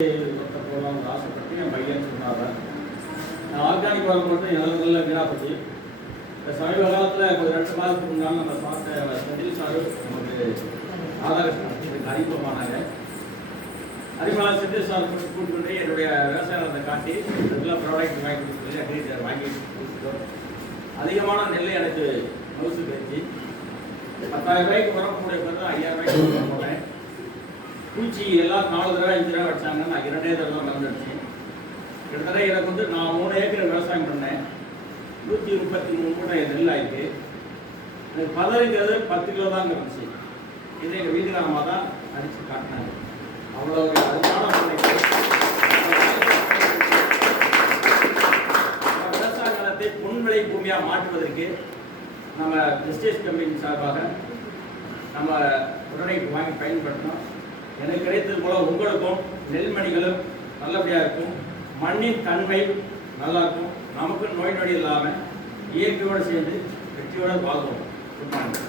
போகலாம்னு ஆசைப்பட்டு என் பையன் சொன்னாங்க. நான் ஆர்கானிக் உரம் மட்டும் நல்ல வீணாக போச்சு. இந்த சமீப காலத்தில் ஒரு 2 மாதத்துக்கு முன்னால் நம்ம பார்த்த செந்தில் சாரு நமக்கு ராதாகிருஷ்ணன் அறிமுகமானாங்க. அறிமுகம் செந்தில் சார் கூட்டு போய் என்னுடைய விவசாயத்தை காட்டி ரெகுலர் ப்ராடக்ட் வாங்கி கொடுத்து அக்ரிகல்ச்சர் வாங்கி கொடுத்துட்டோம். அதிகமான நெல் எனக்கு மவுசு போயிடுச்சு. 10,000 ரூபாய்க்கு உரம் போட பிறகு 5,000 ரூபாய்க்கு உரம் போட்டேன். பூச்சி எல்லாம் 4 தடவை 5 தடவை அடிச்சாங்க. நான் 2 தடவை தான் மருந்து அடிச்சேன். கிட்டத்தட்ட எனக்கு நான் 3 ஏக்கர் விவசாயம் பண்ணேன். 133 மூட்டை நெல் ஆயிருக்கு. எனக்கு பதறிக்கிறது 10 கிலோ தான் இருந்துச்சு. இதை எங்கள் வீட்டுக்காரமாக தான் அடித்து காட்டினாங்க. அவ்வளோ அருமையான விவசாய நிலத்தை பொன் விலை பூமியாக மாற்றுவதற்கு நம்ம பிரிஸ்டேஜ் கம்பெனி சார்பாக நம்ம உடனே வாங்கி பயன்படுத்தணும். எனக்கு கிடைத்தது போல உங்களுக்கும் நெல்மணிகளும் நல்லபடியாக இருக்கும். மண்ணின் தன்மை நல்லா இருக்கும். நமக்கு நோய் நொடி இல்லாமல் இயற்கையோடு சேர்ந்து வெற்றியோடு வாழ்வோம். Good morning.